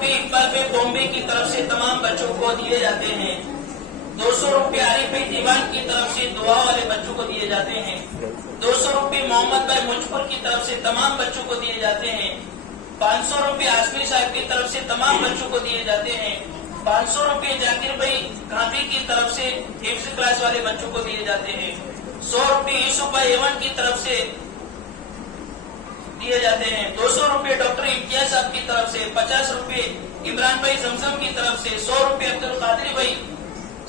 روپے اقبال بھائی بامبے کی طرف سے تمام بچوں کو دیے جاتے ہیں. 200 روپے عارف بھائی دیوان کی طرف سے دعا والے بچوں کو دیے جاتے ہیں. 200 روپے محمد بھائی مجفر کی طرف سے تمام بچوں کو دیے جاتے ہیں. 500 روپے آسمی صاحب کی طرف سے تمام بچوں کو دیے جاتے ہیں. 500 روپے جاکر بھائی کھانپی کی طرف سے حفظ کلاس والے بچوں کو دیے جاتے ہیں. 100 روپے یوسف بھائی ایون کی طرف سے دیے جاتے ہیں. 200 روپے ڈاکٹر امتیاز صاحب کی طرف سے. 50 روپے عمران بھائی زمزم کی طرف سے. 100 روپے عبد القادری بھائی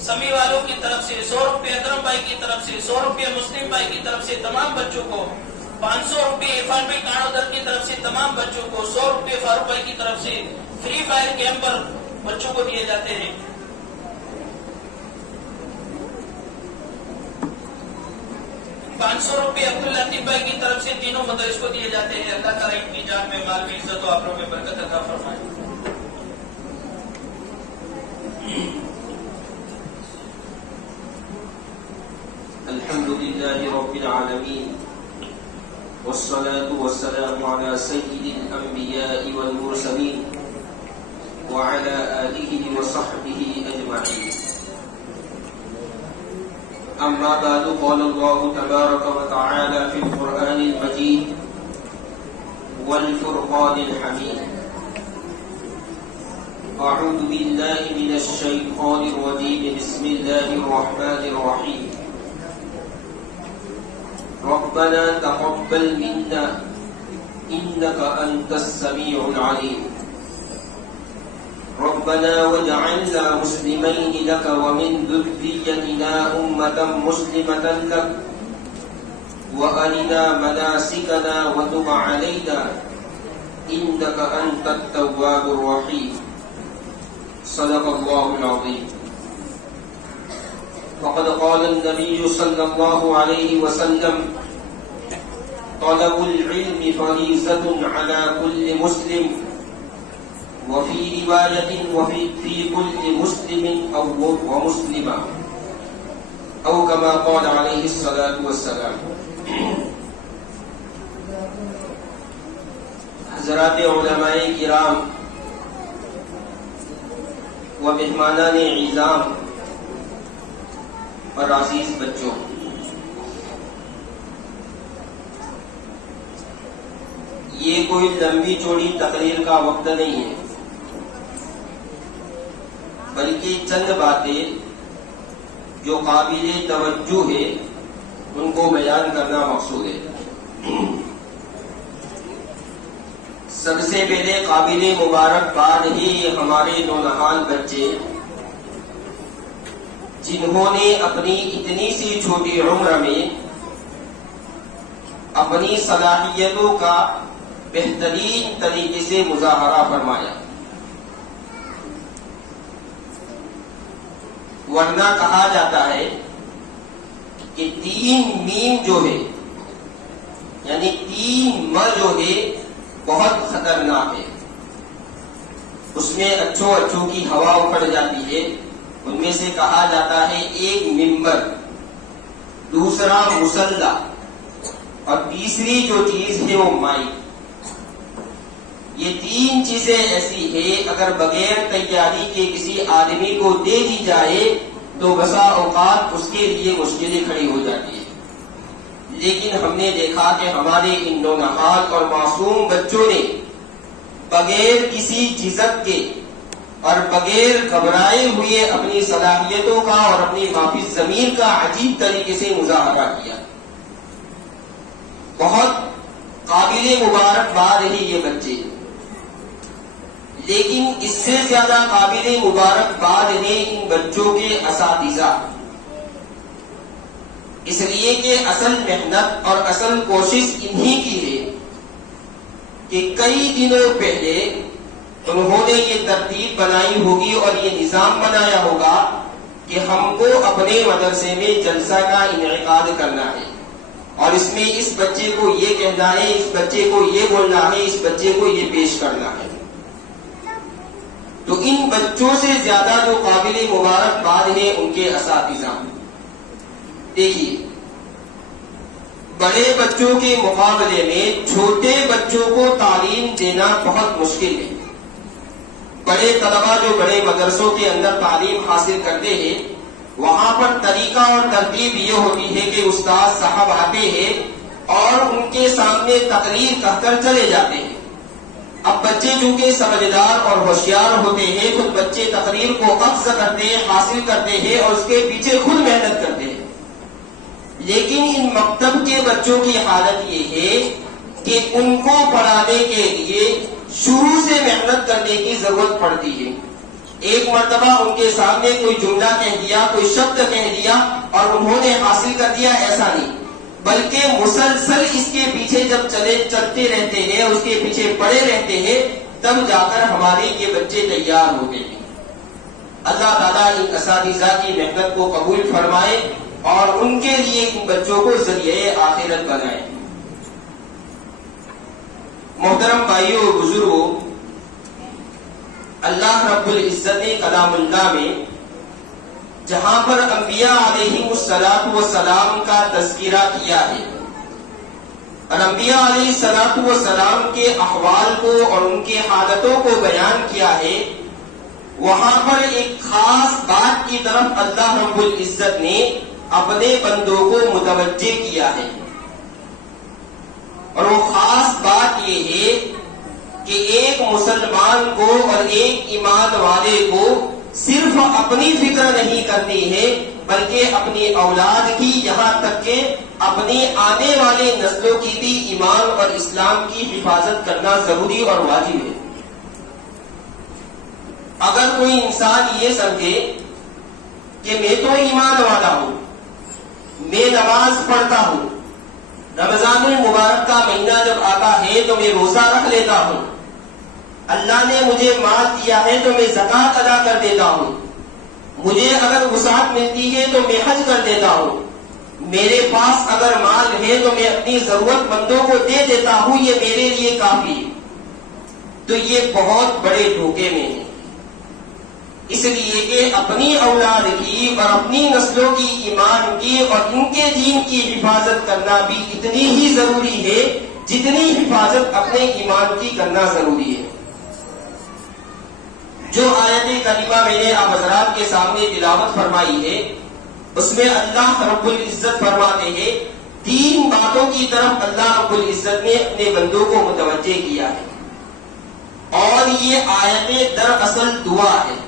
سمی والوں کی طرف سے. 100 روپے اکرم بھائی کی طرف سے. 100 روپے مسلم بھائی کی طرف سے تمام بچوں کو. 500 روپے عرفان بھائی کانودر کی طرف سے تمام بچوں کو. 100 روپے فاروق بھائی کی طرف سے فری فائر کیمپ پر بچوں کو دیے جاتے ہیں. 500 روپے عبد اللطیف بھائی کی طرف سے تینوں مدرس کو دیے جاتے ہیں. اللہ تعالیٰ ان کی جان میں مال میں عزت و آبرو میں برکت عطا فرمائے. الحمد لله رب العالمين والصلاة والسلام على سيد الأنبياء والمرسلين وعلى آله وصحبه أجمعين. أما بعد قال الله تبارك وتعالى في القرآن المجيد والفرقان الحميد. أعوذ بالله من الشيطان الرجيم. بسم الله الرحمن الرحيم. ربنا تقبل منا إنك أنت السميع العليم. ربنا واجعلنا مسلمين لك ومن ذريتنا أمة مسلمة لك وأرنا مناسكنا وتب علينا إنك أنت التواب الرحيم. صدق الله العظيم. وقد قال النبي صلى الله عليه وسلم طلب العلم فريضة على كل مسلم وفي رواية وفي كل مسلم أو ومسلمة أو كما قال عليه الصلاة والسلام. حضرات علماء کرام و مہمانان اعظام اور عزیز بچوں، یہ کوئی لمبی چوڑی تقریر کا وقت نہیں ہے، بلکہ چند باتیں جو قابل توجہ ہے ان کو بیان کرنا مقصود ہے. سب سے پہلے قابل مبارکباد ہی ہمارے نونہال بچے جنہوں نے اپنی اتنی سی چھوٹی عمر میں اپنی صلاحیتوں کا بہترین طریقے سے مظاہرہ فرمایا. ورنہ کہا جاتا ہے کہ 3 میم جو ہے یعنی 3 م جو ہے بہت خطرناک ہے. اس میں اچھوں کی ہوا اکھڑ جاتی ہے. ان میں سے کہا جاتا ہے ایک منبر، دوسرا مصلی اور تیسری جو چیز ہے وہ مائک. یہ 3 چیزیں ایسی ہیں اگر بغیر تیاری کے کسی آدمی کو دے دی جائے تو بسا اوقات اس کے لیے مشکلیں کھڑی ہو جاتی ہیں. لیکن ہم نے دیکھا کہ ہمارے ان نونہال اور معصوم بچوں نے بغیر کسی جھجک کے اور بغیر گھبرائے ہوئے اپنی صلاحیتوں کا اور اپنی معافی ضمیر کا عجیب طریقے سے مظاہرہ کیا. بہت قابل مبارکباد ہے یہ بچے. لیکن اس سے زیادہ قابل مبارکباد ہے ان بچوں کے اساتذہ، اس لیے کہ اصل محنت اور اصل کوشش انہی کی ہے کہ کئی دنوں پہلے انہوں نے یہ ترتیب بنائی ہوگی اور یہ نظام بنایا ہوگا کہ ہم کو اپنے مدرسے میں جلسہ کا انعقاد کرنا ہے اور اس میں اس بچے کو یہ کہنا ہے، اس بچے کو یہ بولنا ہے، اس بچے کو یہ پیش کرنا ہے. تو ان بچوں سے زیادہ جو قابل مبارکباد ہے ان کے اساتذہ. دیکھیے، بڑے بچوں کے مقابلے میں چھوٹے بچوں کو تعلیم دینا بہت مشکل ہے. بڑے طلبا جو بڑے مدرسوں کے اندر تعلیم حاصل کرتے ہیں، وہاں پر طریقہ اور ترتیب یہ ہوتی ہے کہ استاد صاحب آتے ہیں اور ان کے سامنے تقریر کہہ کر چلے جاتے ہیں۔ اب بچے چونکہ سمجھدار اور ہوشیار ہوتے ہیں، خود بچے تقریر کو اخذ کرتے ہیں، حاصل کرتے ہیں اور اس کے پیچھے خود محنت کرتے ہیں۔ لیکن ان مکتب کے بچوں کی حالت یہ ہے کہ ان کو پڑھانے کے لیے شروع سے محنت کرنے کی ضرورت پڑتی ہے۔ ایک مرتبہ ان کے سامنے کوئی جملہ کہہ دیا، کوئی شبد کہہ دیا اور انہوں نے حاصل کر دیا، ایسا نہیں، بلکہ مسلسل اس کے پیچھے جب چلتے رہتے ہیں، اس کے پیچھے پڑے رہتے ہیں، تب جا کر ہمارے یہ بچے تیار ہوتے ہیں۔ اللہ تعالیٰ ان اساتذہ کی محنت کو قبول فرمائے اور ان کے لیے ان بچوں کو ذریعہ آخرت بنائے۔ محترم بھائیوں اور بزرگوں، اللہ رب العزت نے کلام اللہ میں جہاں پر انبیاء علیہ السلام کا تذکرہ کیا ہے اور انبیاء علیہ السلام کے احوال کو اور ان کے حالتوں کو بیان کیا ہے، وہاں پر ایک خاص بات کی طرف اللہ رب العزت نے اپنے بندوں کو متوجہ کیا ہے، اور وہ خاص بات یہ ہے کہ ایک مسلمان کو اور ایک ایمان والے کو صرف اپنی فکر نہیں کرنی ہے، بلکہ اپنی اولاد کی، یہاں تک کہ اپنی آنے والے نسلوں کی بھی ایمان اور اسلام کی حفاظت کرنا ضروری اور واجب ہے۔ اگر کوئی انسان یہ سمجھے کہ میں تو ایمان والا ہوں، میں نماز پڑھتا ہوں، رمضان المبارک کا مہینہ جب آتا ہے تو میں روزہ رکھ لیتا ہوں، اللہ نے مجھے مال دیا ہے تو میں زکوٰۃ ادا کر دیتا ہوں، مجھے اگر وسعت ملتی ہے تو میں حج کر دیتا ہوں، میرے پاس اگر مال ہے تو میں اپنی ضرورت مندوں کو دے دیتا ہوں، یہ میرے لیے کافی ہے، تو یہ بہت بڑے دھوکے میں ہے۔ اس لیے کہ اپنی اولاد کی اور اپنی نسلوں کی ایمان کی اور ان کے دین کی حفاظت کرنا بھی اتنی ہی ضروری ہے جتنی حفاظت اپنے ایمان کی کرنا ضروری ہے۔ جو آیت کریمہ میں نے آپ حضرات کے سامنے تلاوت فرمائی ہے، اس میں اللہ رب العزت فرماتے ہیں 3 باتوں کی طرف اللہ رب العزت نے اپنے بندوں کو متوجہ کیا ہے، اور یہ آیتیں دراصل دعا ہے،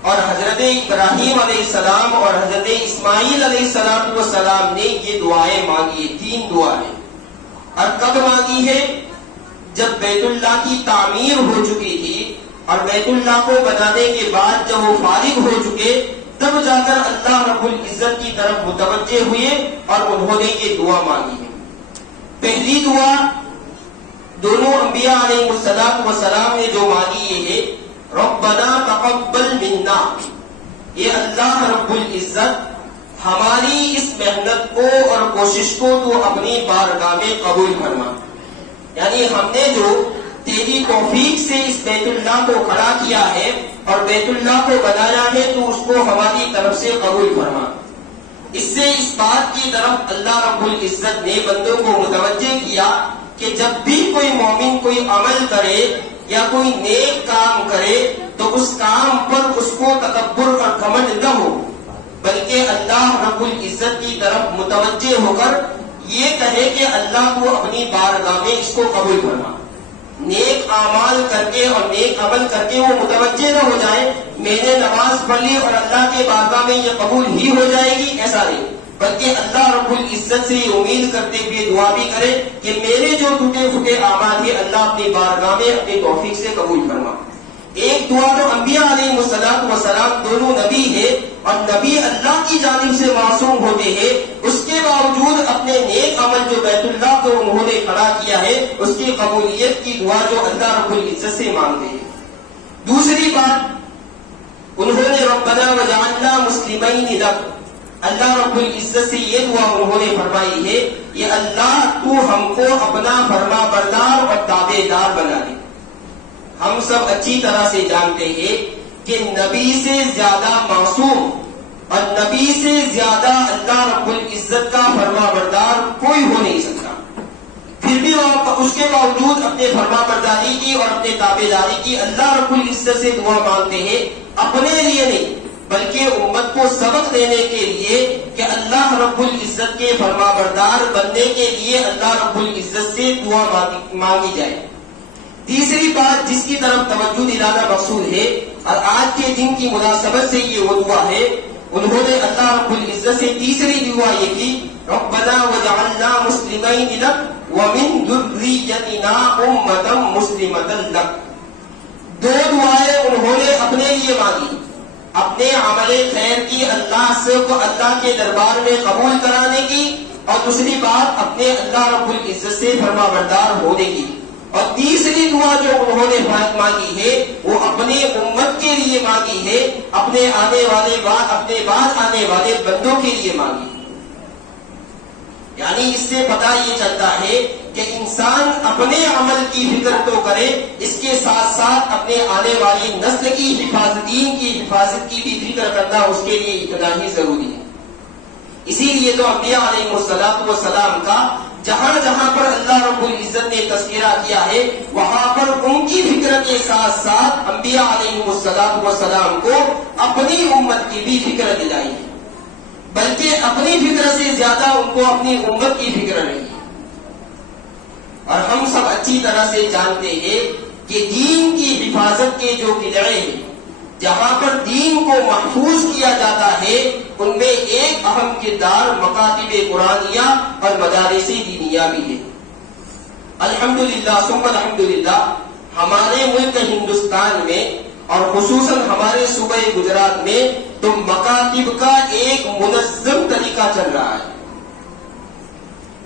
اور حضرت ابراہیم علیہ السلام اور حضرت اسماعیل علیہ السلام نے یہ دعائیں مانگی ہیں، 3 دعائیں، اور کب مانگی ہے؟ جب بیت اللہ کی تعمیر ہو چکی تھی اور بیت اللہ کو بنانے کے بعد جب وہ فارغ ہو چکے، تب جا کر اللہ رب العزت کی طرف متوجہ ہوئے اور انہوں نے یہ دعا مانگی ہے۔ پہلی دعا دونوں انبیاء علیہ السلام نے جو مانگی یہ ہے، ربنا تقبل منا، یہ اللہ رب العزت ہماری اس محنت کو اور کوشش کو تو اپنی بارگاہ میں قبول فرما، یعنی ہم نے جو تیری توفیق سے اس بیت اللہ کو کھڑا کیا ہے اور بیت اللہ کو بنایا ہے، تو اس کو ہماری طرف سے قبول فرما۔ اس سے اس بات کی طرف اللہ رب العزت نے بندوں کو متوجہ کیا کہ جب بھی کوئی مومن کوئی عمل کرے یا کوئی نیک کام کرے تو اس کام پر اس کو تکبر اور گھمنڈ نہ ہو، بلکہ اللہ رب العزت کی طرف متوجہ ہو کر یہ کہے کہ اللہ کو اپنی بارگاہ میں اس کو قبول فرما۔ نیک اعمال کر کے اور نیک عمل کر کے وہ متوجہ نہ ہو جائے میں نے نماز پڑھ لی اور اللہ کے بارگاہ میں یہ قبول ہی ہو جائے گی، ایسا نہیں، بلکہ اللہ رب العزت سے یہ امید کرتے ہوئے دعا بھی کرے کہ میرے جو ٹوٹے پھوٹے اعمال ہیں اللہ اپنی بارگاہ میں اپنی توفیق سے قبول فرما۔ ایک دعا تو انبیاء علیہ السلام دونوں نبی ہے اور نبی اللہ کی جانب سے معصوم ہوتے ہیں، اس کے باوجود اپنے نیک عمل جو بیت اللہ کو انہوں نے کھڑا کیا ہے اس کی قبولیت کی دعا جو اللہ رب العزت سے مانگتے ہیں۔ دوسری بات انہوں نے ربنا وجعلنا مسلمین لک، اللہ رب العزت سے یہ دعا انہوں نے فرمائی ہے کہ اللہ تو ہم کو اپنا فرما بردار اور تابع دار بنا دے۔ ہم سب اچھی طرح سے جانتے ہیں کہ نبی سے زیادہ معصوم اور نبی سے زیادہ اللہ رب العزت کا فرما بردار کوئی ہو نہیں سکتا، پھر بھی بھی اس کے باوجود اپنے فرما برداری کی اور اپنے تابع داری کی اللہ رب العزت سے دعا مانگتے ہیں، اپنے لیے نہیں بلکہ امت کو سبق دینے کے لیے کہ اللہ رب العزت کے فرما بردار بننے کے لیے اللہ رب العزت سے دعا مانگی جائے۔ تیسری بات جس کی طرف توجہ دلانا مقصود ہے اور آج کے دن کی مناسبت سے یہ وہ دعا ہے، انہوں نے اللہ رب العزت سے تیسری دعا یہ کی، ربنا وجعلنا مسلمین لک ومن ذریتنا امۃ مسلمۃ لک۔ دو دعائیں انہوں نے اپنے لیے مانگی، اپنے عمل خیر کی اللہ سے کو اللہ کے دربار میں قبول کرانے کی، اور دوسری بات اپنے اللہ رب العزت سے فرما بردار ہونے کی، اور تیسری دعا جو انہوں نے مانگی ہے وہ اپنے امت کے لیے مانگی ہے، اپنے بعد آنے والے بندوں کے لیے مانگی۔ یعنی اس سے پتہ یہ چلتا ہے کہ انسان اپنے عمل کی فکر تو کرے، اس کے ساتھ ساتھ اپنے آنے والی نسل کی دین کی حفاظت کی بھی فکر کرنا اس کے لیے اتنا ہی ضروری ہے۔ اسی لیے تو انبیاء علیہ السلام کا جہاں جہاں پر اللہ رب العزت نے تذکرہ کیا ہے وہاں پر ان کی فکر کے ساتھ ساتھ انبیاء علیہ السلام کو اپنی امت کی بھی فکر دلائی ہے، بلکہ اپنی فکر سے زیادہ ان کو اپنی امت کی فکر رہی ہے۔ اور ہم سب اچھی طرح سے جانتے ہیں کہ دین کی حفاظت کے جو قلعے ہیں، جہاں پر دین کو محفوظ کیا جاتا ہے، ان میں ایک اہم کردار مکاتب قرآنیہ اور مدارس دینیہ بھی ہے۔ الحمدللہ ثم الحمدللہ ہمارے ملک ہندوستان میں اور خصوصاً ہمارے صوبہ گجرات میں تو مکاتب کا ایک منظم طریقہ چل رہا ہے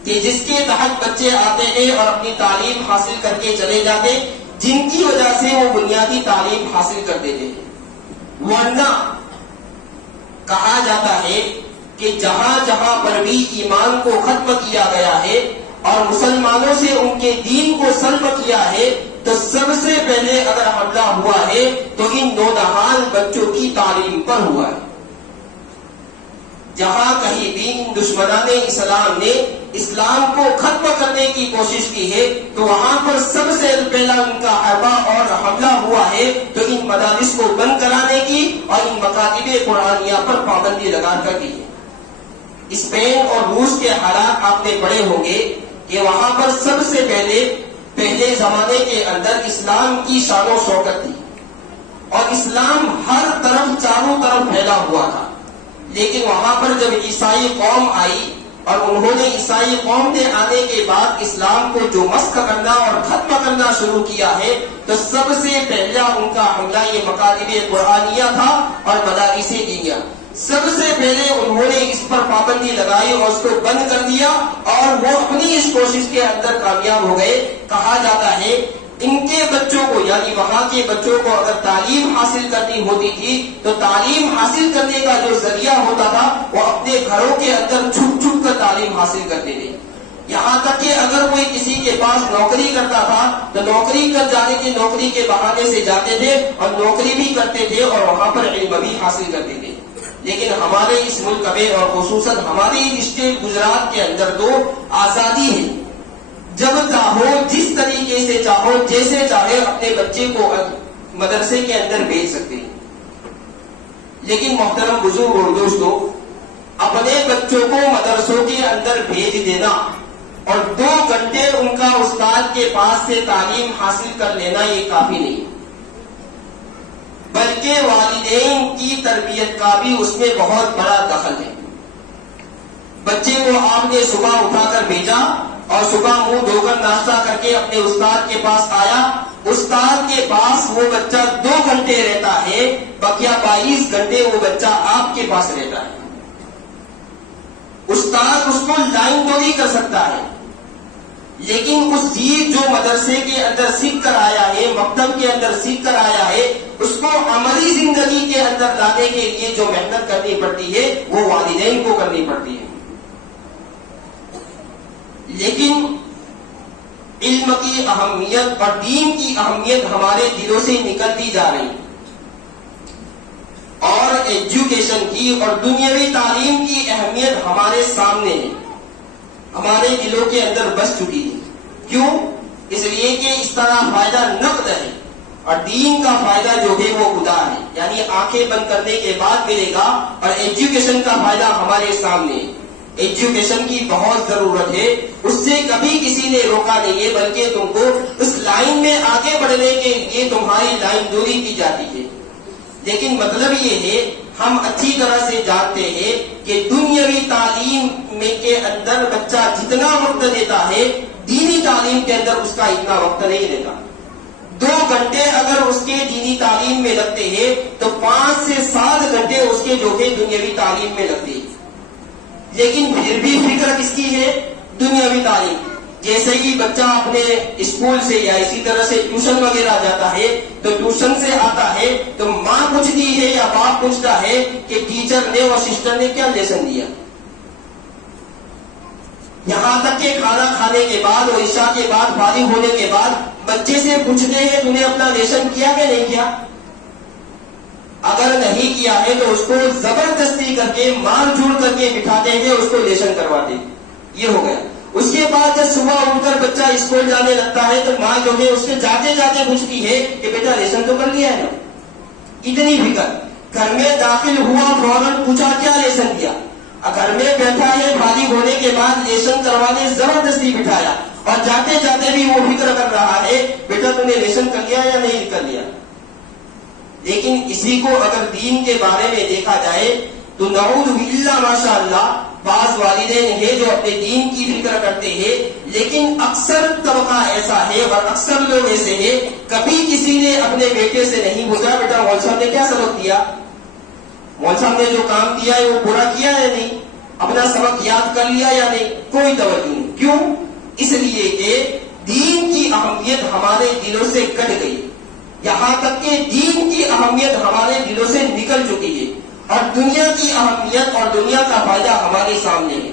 کہ جس کے تحت بچے آتے ہیں اور اپنی تعلیم حاصل کر کے چلے جاتے، جن کی وجہ سے وہ بنیادی تعلیم حاصل کر دیتے ہیں۔ ورنہ کہا جاتا ہے کہ جہاں جہاں پر بھی ایمان کو ختم کیا گیا ہے اور مسلمانوں سے ان کے دین کو سلب کیا ہے، تو سب سے پہلے اگر حملہ ہوا ہے تو ان نونہال بچوں کی تعلیم پر ہوا ہے۔ جہاں کہیں بھی ان دشمنان اسلام نے اسلام کو ختم کرنے کی کوشش کی ہے تو وہاں پر سب سے پہلا ان کا حربہ اور حملہ ہوا ہے تو ان مدارس کو بند کرانے کی اور ان مکاتب قرآنیہ پر پابندی لگا کر کی ہے۔ اسپین اور روس کے حالات آپ نے پڑھے ہوں گے کہ وہاں پر سب سے پہلے زمانے کے اندر اسلام کی شان و شوکت تھی اور اسلام ہر طرف چاروں طرف پھیلا ہوا تھا، لیکن وہاں پر جب عیسائی قوم آئی اور انہوں نے عیسائی قوم نے آنے کے بعد اسلام کو جو مسخ کرنا اور ختم کرنا شروع کیا ہے تو سب سے پہلا ان کا حملہ یہ مکاتب قرآنیہ تھا اور مدارس دینیہ۔ سب سے پہلے انہوں نے اس پر پابندی لگائی اور اس کو بند کر دیا اور وہ اپنی اس کوشش کے اندر کامیاب ہو گئے۔ کہا جاتا ہے ان کے بچوں کو یعنی وہاں کے بچوں کو اگر تعلیم حاصل کرنی ہوتی تھی تو تعلیم حاصل کرنے کا جو ذریعہ ہوتا تھا وہ اپنے گھروں کے اندر چھپ چھپ کر تعلیم حاصل کرتے تھے۔ یہاں تک کہ اگر کوئی کسی کے پاس نوکری کرتا تھا تو نوکری کر جانے کی نوکری کے بہانے سے جاتے تھے اور نوکری بھی کرتے تھے اور وہاں پر علم بھی حاصل کرتے تھے۔ لیکن ہمارے اس ملک میں اور خصوصاً ہماری اسٹیٹ گجرات کے اندر تو آزادی ہے، جب چاہو جس طریقے سے چاہو جیسے چاہے اپنے بچے کو مدرسے کے اندر بھیج سکتے ہیں۔ لیکن محترم بزرگ اور دوستو، اپنے بچوں کو مدرسوں کے اندر بھیج دینا اور 2 گھنٹے ان کا استاد کے پاس سے تعلیم حاصل کر لینا یہ کافی نہیں، بلکہ والدین کی تربیت کا بھی اس میں بہت بڑا دخل ہے۔ بچے کو آپ نے صبح اٹھا کر بھیجا اور صبح منہ دھو کر ناشتہ کر کے اپنے استاد کے پاس آیا، استاد کے پاس وہ بچہ 2 گھنٹے رہتا ہے، بقیہ 22 گھنٹے وہ بچہ آپ کے پاس رہتا ہے۔ استاد اس کو لائن تو نہیں کر سکتا ہے، لیکن اس چیز جو مدرسے کے اندر سیکھ کر آیا ہے، مکتب کے اندر سیکھ کر آیا ہے، اس کو عملی زندگی کے اندر لانے کے لیے جو محنت کرنی پڑتی ہے وہ والدین کو کرنی پڑتی ہے۔ لیکن علم کی اہمیت اور دین کی اہمیت ہمارے دلوں سے نکلتی جا رہی اور ایجوکیشن کی اور دنیاوی تعلیم کی اہمیت ہمارے سامنے ہے، ہمارے دلوں کے اندر بس چکی ہے۔ کیوں؟ اس لیے کہ اس طرح فائدہ نقد ہے، اور دین کا فائدہ جو ہے وہ خدا ہے، یعنی آنکھیں بند کرنے کے بعد ملے گا، اور ایجوکیشن کا فائدہ ہمارے سامنے ہے۔ ایجوکیشن کی بہت ضرورت ہے، اس سے کبھی کسی نے روکا نہیں ہے، بلکہ تم کو اس لائن میں آگے بڑھنے کے لیے تمہاری لائن دوری کی جاتی ہے۔ لیکن مطلب یہ ہے، ہم اچھی طرح سے جانتے ہیں کہ دنیاوی تعلیم میں کے اندر بچہ جتنا وقت دیتا ہے، دینی تعلیم کے اندر اس کا اتنا وقت نہیں دیتا۔ 2 گھنٹے اگر اس کے دینی تعلیم میں لگتے ہیں تو 5 سے 7 گھنٹے اس کے جو ہے دنیاوی تعلیم میں لگتے ہیں، لیکن پھر بھی فکر کس کی ہے؟ دنیاوی تعلیم۔ جیسے ہی بچہ اپنے اسکول سے یا اسی طرح سے ٹیوشن وغیرہ جاتا ہے تو ٹیوشن سے آتا ہے تو ماں پوچھتی ہے یا باپ پوچھتا ہے کہ ٹیچر نے اور سسٹر نے کیا لیسن دیا۔ یہاں تک کہ کھانا کھانے کے بعد اور عشاء کے بعد فارغ ہونے کے بعد بچے سے پوچھتے ہیں تم نے اپنا لیسن کیا کہ نہیں کیا؟ اگر نہیں کیا ہے تو اس کو زبردستی کر کے مار جھوڑ کر کے بٹھاتے ہیں، اس کو لیسن کرواتے ہیں۔ یہ ہو گیا۔ اس کے بعد جب صبح اٹھ کر بچہ اسکول جانے لگتا ہے تو ماں جو ہے اس سے جاتے جاتے پوچھتی ہے کہ بیٹا لیسن تو کر لیا ہے نا؟ اتنی فکر۔ گھر میں داخل ہوا فوراً پوچھا کیا لیسن دیا؟ گھر میں بیٹھا ہے فارغ ہونے کے بعد لیسن کروانے زبردستی بٹھایا، اور جاتے جاتے بھی وہ فکر کر رہا ہے بیٹا تم نے لیسن کر لیا یا نہیں کر لیا۔ لیکن اسی کو اگر دین کے بارے میں دیکھا جائے تو نعوذ باللہ ماشاء اللہ بعض والدین ہیں جو اپنے دین کی فکر کرتے ہیں، لیکن اکثر طبقہ ایسا ہے اور اکثر لوگ ایسے ہیں، کبھی کسی نے اپنے بیٹے سے نہیں پوچھا بیٹا مول صاحب نے کیا سبق دیا، مول صاحب نے جو کام کیا ہے وہ پورا کیا یا نہیں، اپنا سبق یاد کر لیا یا نہیں، کوئی توجہ نہیں۔ کیوں؟ اس لیے کہ دین کی اہمیت ہمارے دلوں سے کٹ گئی، یہاں تک کہ دین کی اہمیت ہمارے دلوں سے نکل چکی ہے، اور دنیا کی اہمیت اور دنیا کا فائدہ ہمارے سامنے ہے۔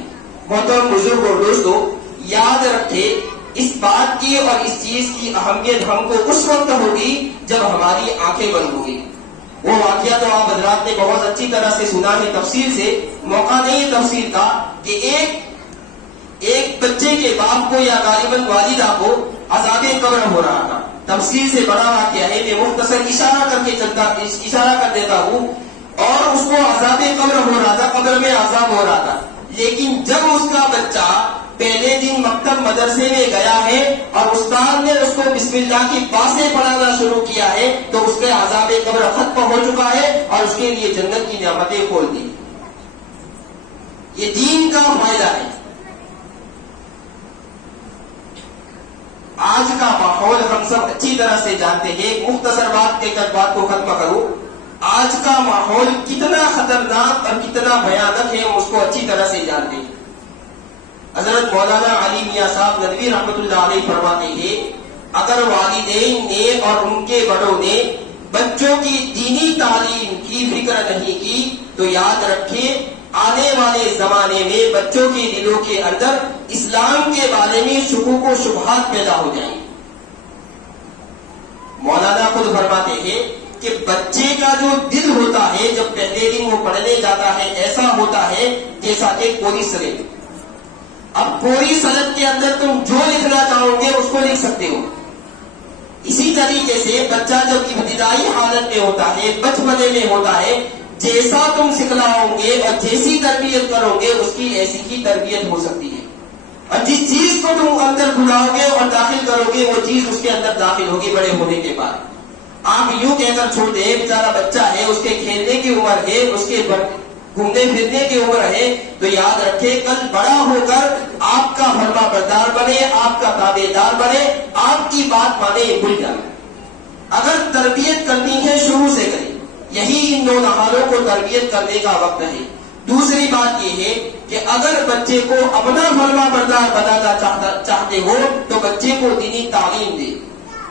محترم بزرگ اور دوستو، یاد رکھے اس بات کی اور اس چیز کی اہمیت ہم کو اس وقت ہوگی جب ہماری آنکھیں بند ہوگی۔ وہ واقعہ تو آپ حضرات نے بہت اچھی طرح سے سنا ہے تفصیل سے، موقع نہیں ہے تفصیل کا، کہ ایک بچے کے باپ کو یا غالباً والدہ کو عذاب قبر ہو رہا تھا۔ تفصیل سے بڑا واقعہ ہے، میں مختصر اشارہ کر دیتا ہوں، اور اس کو عذاب قبر ہو رہا تھا، قبر میں عذاب ہو رہا تھا۔ لیکن جب اس کا بچہ پہلے دن مکتب مدرسے میں گیا ہے اور استاد نے اس کو بسم اللہ کی باتیں پڑھانا شروع کیا ہے تو اس کے عذاب قبر ختم ہو چکا ہے اور اس کے لیے جنت کی نعمتیں کھول دی۔ یہ دین کا فائدہ ہے۔ آج کا ماحول ہم سب اچھی طرح سے جانتے ہیں، مختصر بات کہہ کر بات کو ختم کروں، آج کا ماحول کتنا خطرناک اور کتنا بھیانک ہے ہم اس کو اچھی طرح سے جانتے ہیں۔ حضرت مولانا علی میاں صاحب ندوی رحمۃ اللہ علیہ فرماتے ہیں، اگر والدین نے اور ان کے بڑوں نے بچوں کی دینی تعلیم کی فکر نہیں کی تو یاد رکھیں آنے والے زمانے میں بچوں کے دلوں کے اندر اسلام کے بارے میں شکوک و شبہات پیدا ہو جائیں گے۔ مولانا خود فرماتے ہیں کہ بچے کا جو دل ہوتا ہے جب پہلے دن وہ پڑھنے جاتا ہے ایسا ہوتا ہے جیسا کہ کوری سرد۔ اب کوری سرد کے اندر تم جو لکھنا چاہو گے اس کو لکھ سکتے ہو۔ اسی طریقے سے بچہ جب ابتدائی حالت میں ہوتا ہے، بچپنے میں ہوتا ہے، جیسا تم سکھلاؤ گے اور جیسی تربیت کرو گے اس کی ایسی ہی تربیت ہو سکتی ہے، اور جس چیز کو تم اندر بلاؤ گے اور داخل کرو گے وہ چیز اس کے اندر داخل ہوگی بڑے ہونے کے بعد۔ آپ یوں کہہ کر چھوڑ دیں بیچارہ بچہ ہے، اس کے کھیلنے کی عمر ہے، اس کے گھومنے پھرنے کی عمر ہے، تو یاد رکھے کل بڑا ہو کر آپ کا فرما بردار بنے، آپ کا تابع دار بنے، آپ کی بات مانے یہ بھول جائے۔ اگر تربیت کرنی ہے شروع سے کریں، یہی ان دو نہالوں کو تربیت کرنے کا وقت ہے۔ دوسری بات یہ ہے کہ اگر بچے کو اپنا فرما بردار بنانا چاہتے ہو تو بچے کو دینی تعلیم دے،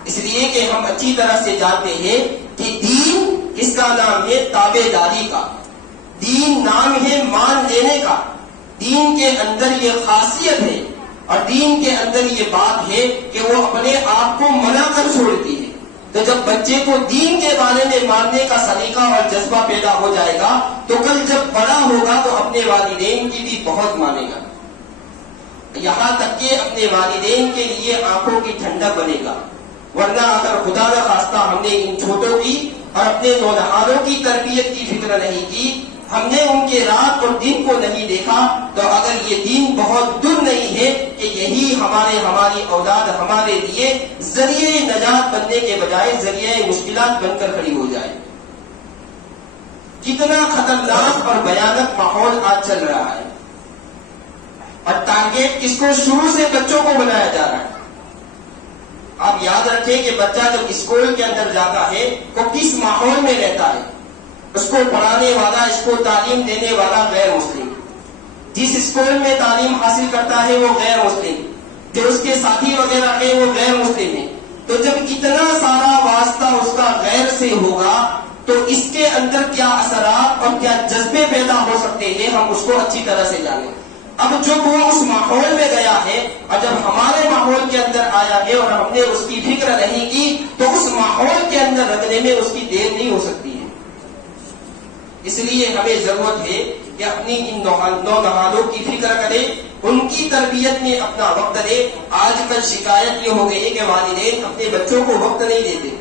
اس لیے کہ ہم اچھی طرح سے جانتے ہیں کہ دین اس کا نام ہے تابع داری کا، دین نام ہے مان لینے کا، دین کے اندر یہ خاصیت ہے اور دین کے اندر یہ بات ہے کہ وہ اپنے آپ کو منا کر چھوڑتی ہے۔ تو جب بچے کو دین کے بارے میں ماننے کا سلیقہ اور جذبہ پیدا ہو جائے گا تو کل جب بڑا ہوگا تو اپنے والدین کی بھی بہت مانے گا۔ یہاں تک کہ اپنے والدین کے لیے آنکھوں کی ٹھنڈک بنے گا. ورنہ اگر خدا نہ خواستہ ہم نے ان چھوٹوں کی اور اپنے نونہالوں کی تربیت کی فکر نہیں کی، ہم نے ان کے رات اور دن کو نہیں دیکھا، تو اگر یہ دین بہت دور نہیں ہے کہ یہی ہماری اولاد ہمارے لیے ذریعہ نجات بننے کے بجائے ذریعہ مشکلات بن کر کھڑی ہو جائے. کتنا خطرناک اور بھیانک ماحول آج چل رہا ہے، اور ٹارگیٹ کس کو شروع سے بچوں کو بنایا جا رہا ہے. آپ یاد رکھیں کہ بچہ جب اسکول کے اندر جاتا ہے وہ کس ماحول میں رہتا ہے. اس کو پڑھانے والا، اس کو تعلیم دینے والا غیر مسلم، جس اسکول میں تعلیم حاصل کرتا ہے وہ غیر مسلم، جو اس کے ساتھی وغیرہ ہیں وہ غیر مسلم ہیں. تو جب اتنا سارا واسطہ اس کا غیر سے ہوگا تو اس کے اندر کیا اثرات اور کیا جذبے پیدا ہو سکتے ہیں ہم اس کو اچھی طرح سے جانیں. اب جب وہ اس ماحول میں گیا ہے اور جب ہمارے ماحول کے اندر آیا ہے اور ہم نے اس کی فکر نہیں کی تو اس ماحول کے اندر رکھنے میں اس کی دیر نہیں ہو سکتی ہے. اس لیے ہمیں ضرورت ہے کہ اپنی ان نونہالوں کی فکر کریں، ان کی تربیت میں اپنا وقت دیں. آج کل شکایت یہ ہو گئی ہے کہ والدین اپنے بچوں کو وقت نہیں دیتے.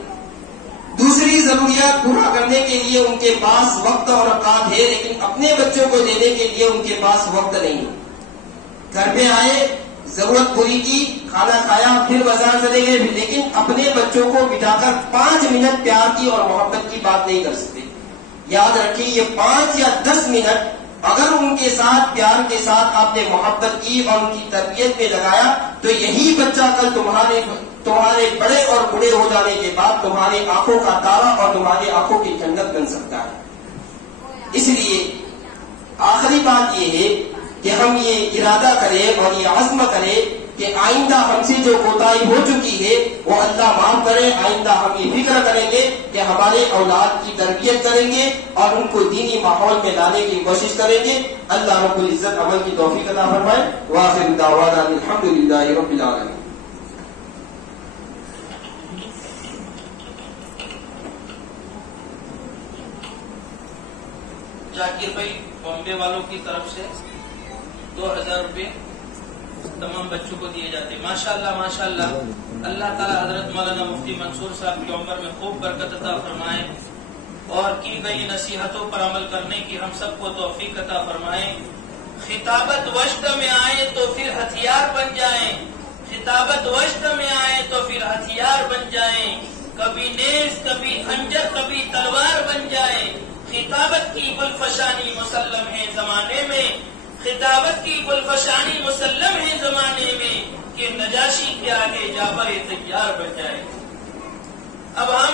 دوسری ضروریات پورا کرنے کے لیے ان کے پاس وقت اور اوقات ہے، لیکن اپنے بچوں کو دینے کے لیے ان کے پاس وقت نہیں. گھر پہ آئے، ضرورت پوری کی، کھانا کھایا، پھر بازار چلے گئے، لیکن اپنے بچوں کو بٹھا کر 5 منٹ پیار کی اور محبت کی بات نہیں کر سکتے. یاد رکھیں یہ 5 یا 10 منٹ اگر ان کے ساتھ پیار کے ساتھ آپ نے محبت کی اور ان کی تربیت میں لگایا تو یہی بچہ کل تمہارے بڑے اور بوڑھے ہو جانے کے بعد تمہاری آنکھوں کا تارا اور تمہاری آنکھوں کی ٹھنڈک بن سکتا ہے. اس لیے آخری بات یہ ہے کہ ہم یہ ارادہ کریں اور یہ عزم کریں کہ آئندہ ہم سے جو کوتاہی ہو چکی ہے وہ اللہ معاف کرے. آئندہ ہم یہ فکر کریں گے کہ ہمارے اولاد کی تربیت کریں گے اور ان کو دینی ماحول میں لانے کی کوشش کریں گے. اللہ رب العزت عمل کی توفیق عطا فرمائے. وآخر دعوانا الحمدللہ رب العالمین. جاکر بھائی بامبے والوں کی طرف سے 2000 روپے تمام بچوں کو دیے جاتے ہیں. ماشاءاللہ ماشاءاللہ. اللہ تعالیٰ حضرت مولانا مفتی منصور صاحب کی عمر میں خوب برکت عطا فرمائے اور کی گئی نصیحتوں پر عمل کرنے کی ہم سب کو توفیق عطا فرمائے. خطابت وشت میں آئے تو پھر ہتھیار بن جائیں، خطابت وشت میں آئے تو پھر ہتھیار بن جائیں، کبھی نیز کبھی خنجر کبھی تلوار بن جائیں. خطابت کی گلفشانی مسلم ہے زمانے میں، خطابت کی گلفشانی مسلم ہے زمانے میں کہ نجاشی کے آگے جعفر تیار بن جائے. اب ہم